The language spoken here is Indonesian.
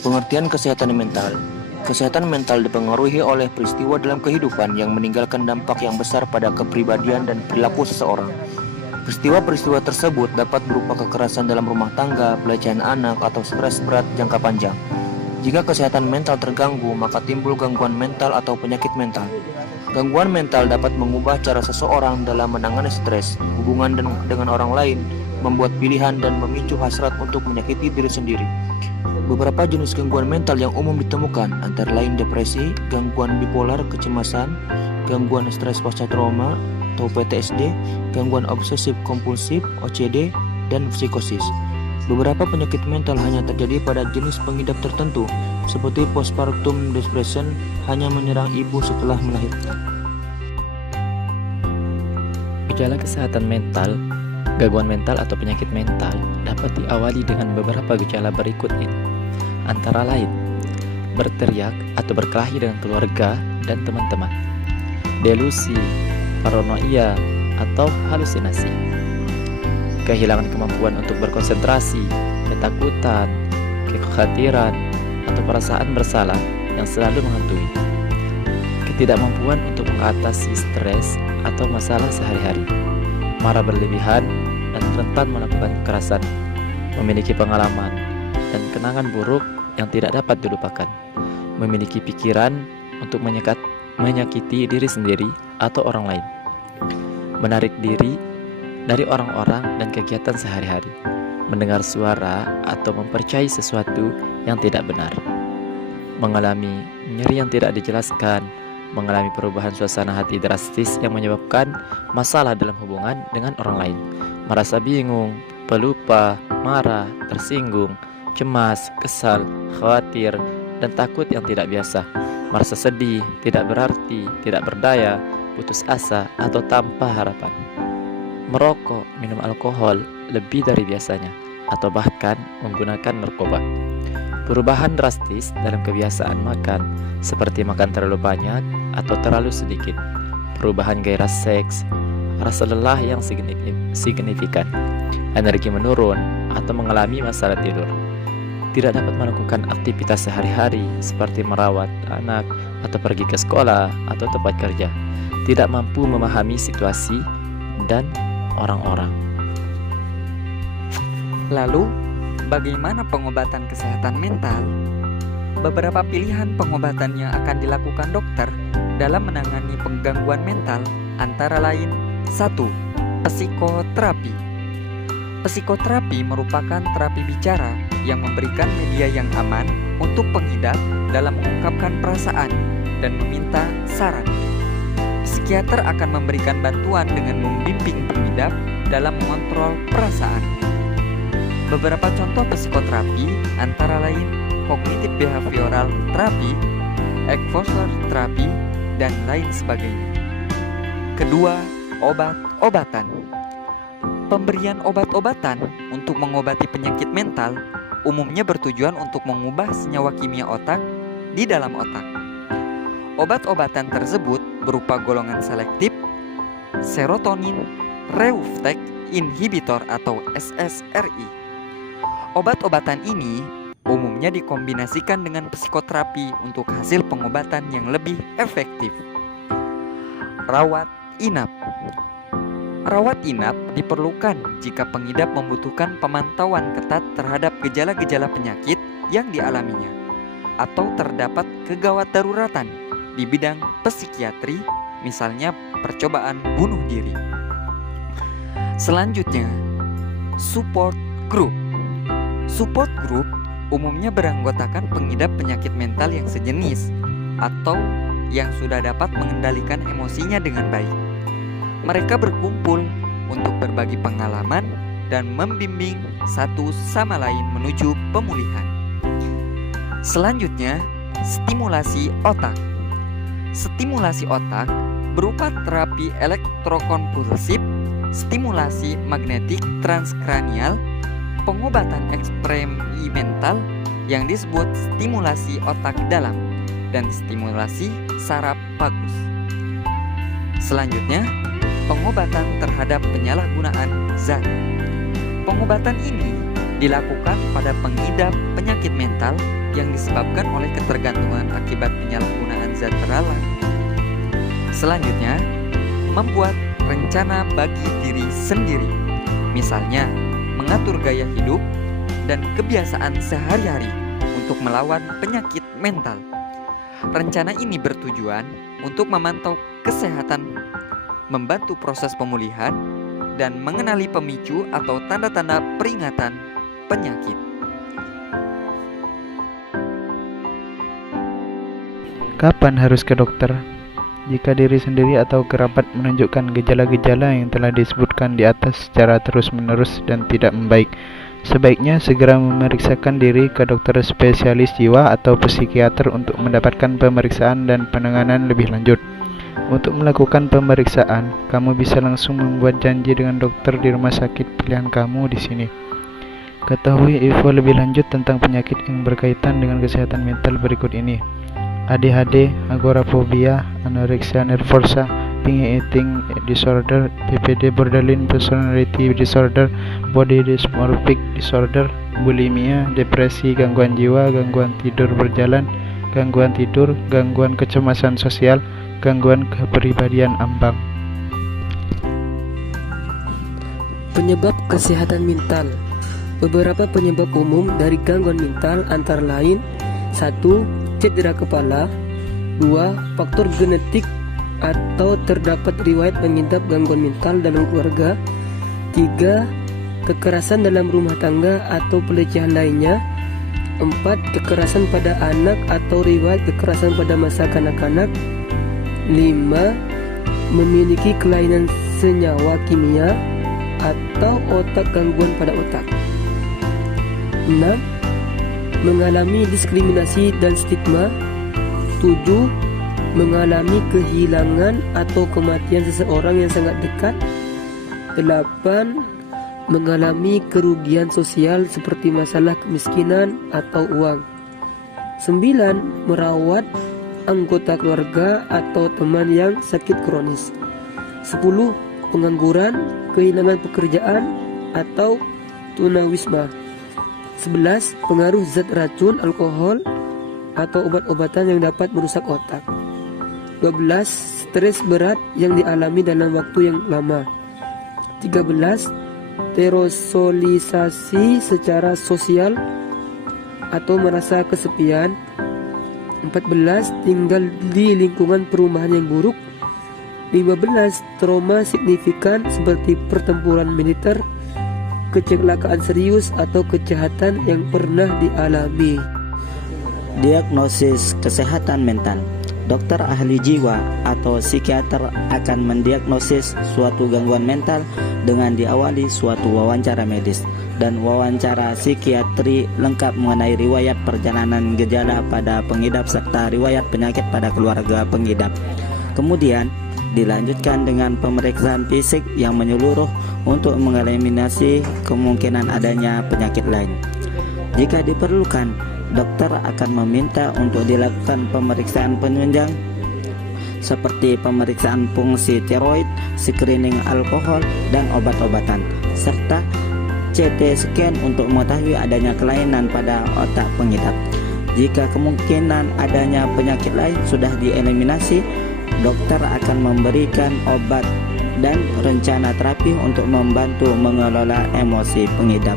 Pengertian kesehatan mental. Kesehatan mental dipengaruhi oleh peristiwa dalam kehidupan yang meninggalkan dampak yang besar pada kepribadian dan perilaku seseorang. Peristiwa-peristiwa tersebut dapat berupa kekerasan dalam rumah tangga, pelecehan anak, atau stres berat jangka panjang. Jika kesehatan mental terganggu, maka timbul gangguan mental atau penyakit mental. Gangguan mental dapat mengubah cara seseorang dalam menangani stres, hubungan dengan orang lain, membuat pilihan, dan memicu hasrat untuk menyakiti diri sendiri. Beberapa jenis gangguan mental yang umum ditemukan antara lain depresi, gangguan bipolar, kecemasan, gangguan stres pasca trauma atau PTSD, gangguan obsesif kompulsif OCD, dan psikosis. Beberapa penyakit mental hanya terjadi pada jenis pengidap tertentu, seperti postpartum depression hanya menyerang ibu setelah melahirkan. Gejala kesehatan mental, gangguan mental atau penyakit mental dapat diawali dengan beberapa gejala berikut ini. Antara lain, berteriak atau berkelahi dengan keluarga dan teman-teman, delusi, paranoia, atau halusinasi, kehilangan kemampuan untuk berkonsentrasi, ketakutan, kekhawatiran, atau perasaan bersalah yang selalu menghantui, ketidakmampuan untuk mengatasi stres atau masalah sehari-hari, marah berlebihan, dan rentan melakukan kekerasan, memiliki pengalaman dan kenangan buruk yang tidak dapat dilupakan, memiliki pikiran untuk menyakiti diri sendiri atau orang lain, menarik diri dari orang-orang dan kegiatan sehari-hari, mendengar suara atau mempercayai sesuatu yang tidak benar, mengalami nyeri yang tidak dijelaskan, mengalami perubahan suasana hati drastis yang menyebabkan masalah dalam hubungan dengan orang lain, merasa bingung, pelupa, marah, tersinggung, cemas, kesal, khawatir, dan takut yang tidak biasa, merasa sedih, tidak berarti, tidak berdaya, putus asa, atau tanpa harapan, merokok, minum alkohol lebih dari biasanya, atau bahkan menggunakan narkoba. Perubahan drastis dalam kebiasaan makan, seperti makan terlalu banyak atau terlalu sedikit, perubahan gairah seks, rasa lelah yang signifikan, energi menurun, atau mengalami masalah tidur, tidak dapat melakukan aktivitas sehari-hari seperti merawat anak atau pergi ke sekolah atau tempat kerja, tidak mampu memahami situasi dan orang-orang. Lalu, bagaimana pengobatan kesehatan mental? Beberapa pilihan pengobatan yang akan dilakukan dokter dalam menangani penggangguan mental antara lain 1. Psikoterapi. Psikoterapi merupakan terapi bicara yang memberikan media yang aman untuk pengidap dalam mengungkapkan perasaan dan meminta saran. Psikiater akan memberikan bantuan dengan membimbing pengidap dalam mengontrol perasaan. Beberapa contoh psikoterapi antara lain cognitive behavioral therapy, exposure therapy, dan lain sebagainya. Kedua, obat-obatan. Pemberian obat-obatan untuk mengobati penyakit mental umumnya bertujuan untuk mengubah senyawa kimia otak di dalam otak. Obat-obatan tersebut berupa golongan selektif, serotonin reuptake inhibitor atau SSRI. Obat-obatan ini umumnya dikombinasikan dengan psikoterapi untuk hasil pengobatan yang lebih efektif. Rawat inap. Rawat inap diperlukan jika pengidap membutuhkan pemantauan ketat terhadap gejala-gejala penyakit yang dialaminya atau terdapat kegawat daruratan di bidang psikiatri, misalnya percobaan bunuh diri. Selanjutnya, support group. Support group umumnya beranggotakan pengidap penyakit mental yang sejenis atau yang sudah dapat mengendalikan emosinya dengan baik. Mereka berkumpul untuk berbagi pengalaman dan membimbing satu sama lain menuju pemulihan. Selanjutnya, stimulasi otak. Stimulasi otak berupa terapi elektrokonvulsif, stimulasi magnetik transkranial, pengobatan eksperimental yang disebut stimulasi otak dalam, dan stimulasi saraf vagus. Selanjutnya, pengobatan terhadap penyalahgunaan zat. Pengobatan ini dilakukan pada pengidap penyakit mental yang disebabkan oleh ketergantungan akibat penyalahgunaan zat terlarang. Selanjutnya, membuat rencana bagi diri sendiri, misalnya mengatur gaya hidup dan kebiasaan sehari-hari untuk melawan penyakit mental. Rencana ini bertujuan untuk memantau kesehatan, membantu proses pemulihan, dan mengenali pemicu atau tanda-tanda peringatan penyakit. Kapan harus ke dokter? Jika diri sendiri atau kerabat menunjukkan gejala-gejala yang telah disebutkan di atas secara terus-menerus dan tidak membaik, sebaiknya segera memeriksakan diri ke dokter spesialis jiwa atau psikiater untuk mendapatkan pemeriksaan dan penanganan lebih lanjut. Untuk melakukan pemeriksaan, kamu bisa langsung membuat janji dengan dokter di rumah sakit pilihan kamu di sini. Ketahui info lebih lanjut tentang penyakit yang berkaitan dengan kesehatan mental berikut ini: ADHD, agorafobia, anorexia nervosa, binge eating disorder, BPD borderline personality disorder, body dysmorphic disorder, bulimia, depresi, gangguan jiwa, gangguan tidur berjalan, gangguan tidur, gangguan kecemasan sosial, gangguan kepribadian ambang. Penyebab kesehatan mental. Beberapa penyebab umum dari gangguan mental antara lain: 1. Cedera kepala. 2. Faktor genetik atau terdapat riwayat mengidap gangguan mental dalam keluarga. 3. Kekerasan dalam rumah tangga atau pelecehan lainnya. 4. Kekerasan pada anak atau riwayat kekerasan pada masa kanak-kanak. 5. Memiliki kelainan senyawa kimia atau gangguan pada otak. 6. Mengalami diskriminasi dan stigma. 7. Mengalami kehilangan atau kematian seseorang yang sangat dekat. 8. Mengalami kerugian sosial seperti masalah kemiskinan atau uang. 9. Merawat anggota keluarga atau teman yang sakit kronis. 10. Pengangguran, kehilangan pekerjaan atau tunawisma. 11. Pengaruh zat racun, alkohol atau obat-obatan yang dapat merusak otak. 12. Stres berat yang dialami dalam waktu yang lama. 13. Terosolisasi secara sosial atau merasa kesepian. 14. Tinggal di lingkungan perumahan yang buruk. 15. Trauma signifikan seperti pertempuran militer, kecelakaan serius atau kejahatan yang pernah dialami. Diagnosis kesehatan mental. Dokter ahli jiwa atau psikiater akan mendiagnosis suatu gangguan mental dengan diawali suatu wawancara medis dan wawancara psikiatri lengkap mengenai riwayat perjalanan gejala pada pengidap serta riwayat penyakit pada keluarga pengidap. Kemudian dilanjutkan dengan pemeriksaan fisik yang menyeluruh untuk mengeliminasi kemungkinan adanya penyakit lain. Jika diperlukan, dokter akan meminta untuk dilakukan pemeriksaan penunjang seperti pemeriksaan fungsi tiroid, screening alkohol dan obat-obatan, serta CT scan untuk mengetahui adanya kelainan pada otak pengidap. Jika kemungkinan adanya penyakit lain sudah dieliminasi, dokter akan memberikan obat dan rencana terapi untuk membantu mengelola emosi pengidap.